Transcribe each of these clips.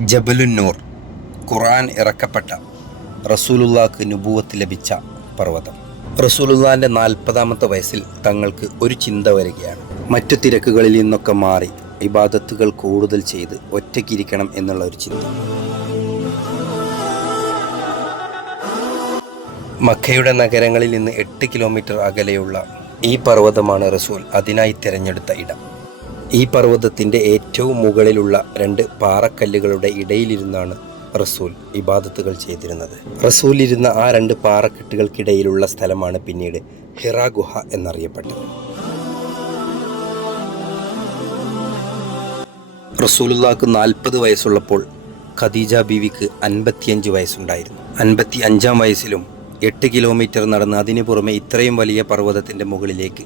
ജബലുന്നൂർ ഖുറാൻ ഇറക്കപ്പെട്ട റസൂലുല്ലാക്ക് നുബൂവത്ത് ലഭിച്ച പർവതം. റസൂലുല്ലാന്റെ നാൽപ്പതാമത്തെ വയസ്സിൽ തങ്ങൾക്ക് ഒരു ചിന്ത വരികയാണ്. മറ്റു തിരക്കുകളിൽ നിന്നൊക്കെ മാറി ഇബാദത്തുകൾ കൂടുതൽ ചെയ്ത് ഒറ്റയ്ക്കിരിക്കണം എന്നുള്ള ഒരു ചിന്ത. മക്കയുടെ നഗരങ്ങളിൽ നിന്ന് എട്ട് കിലോമീറ്റർ അകലെയുള്ള ഈ പർവതമാണ് റസൂൽ അതിനായി തിരഞ്ഞെടുത്ത ഇടം. ഈ പർവതത്തിന്റെ ഏറ്റവും മുകളിലുള്ള രണ്ട് പാറക്കല്ലുകളുടെ ഇടയിലിരുന്നാണ് റസൂൽ ഇബാദത്തുകൾ ചെയ്തിരുന്നത്. റസൂൽ ഇരുന്ന ആ രണ്ട് പാറക്കെട്ടുകൾക്കിടയിലുള്ള സ്ഥലമാണ് പിന്നീട് ഹിറ ഗുഹ എന്നറിയപ്പെട്ടത്. റസൂലുള്ളാക്ക് നാൽപ്പത് വയസ്സുള്ളപ്പോൾ ഖദീജ ബീവിക്ക് അൻപത്തിയഞ്ച് വയസ്സുണ്ടായിരുന്നു. അൻപത്തി അഞ്ചാം വയസ്സിലും എട്ട് കിലോമീറ്റർ നടന്ന് അതിനു പുറമെ ഇത്രയും വലിയ പർവതത്തിന്റെ മുകളിലേക്ക്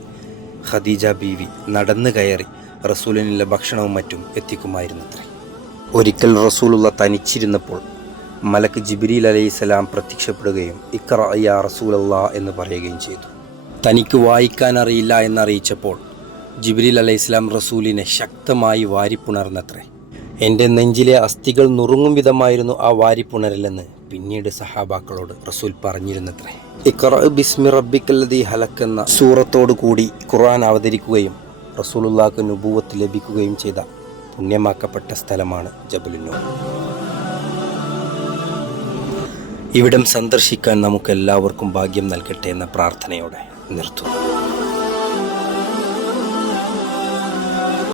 ഖദീജ ബീവി നടന്നു കയറി റസൂലിനുള്ള ഭക്ഷണവും മറ്റും എത്തിക്കുമായിരുന്നത്രേ. ഒരിക്കൽ റസൂലുള്ള തനിച്ചിരുന്നപ്പോൾ മലക്ക് ജിബിരിൽ അലൈഹിസ്സലാം പ്രത്യക്ഷപ്പെടുകയും ഇക്ര യാ റസൂലല്ലാ എന്ന് പറയുകയും ചെയ്തു. തനിക്ക് വായിക്കാൻ അറിയില്ല എന്നറിയിച്ചപ്പോൾ ജിബ്രീൽ അലൈഹിസ്ലാം റസൂലിനെ ശക്തമായി വാരിപ്പുണർന്നത്രേ. എന്റെ നെഞ്ചിലെ അസ്ഥികൾ നുറുങ്ങും വിധമായിരുന്നു ആ വാരിപ്പുണരലെന്ന് പിന്നീട് സഹാബാക്കളോട് റസൂൽ പറഞ്ഞിരുന്നത്രേ. ഇഖ്റ ബിസ്മി റബ്ബിക്കല്ലതി ഹലക്കെന്ന സൂറത്തോടു കൂടി ഖുർആൻ അവതരിക്കുകയും റസൂലുള്ളാക്ക് നുബൂവത്ത് ലഭിക്കുകയും ചെയ്ത പുണ്യമാക്കപ്പെട്ട സ്ഥലമാണ് ജബലുന്നൂർ. ഇവിടം സന്ദർശിക്കാൻ നമുക്കെല്ലാവർക്കും ഭാഗ്യം നൽകട്ടെ എന്ന പ്രാർത്ഥനയോടെ നിർത്തുന്നു.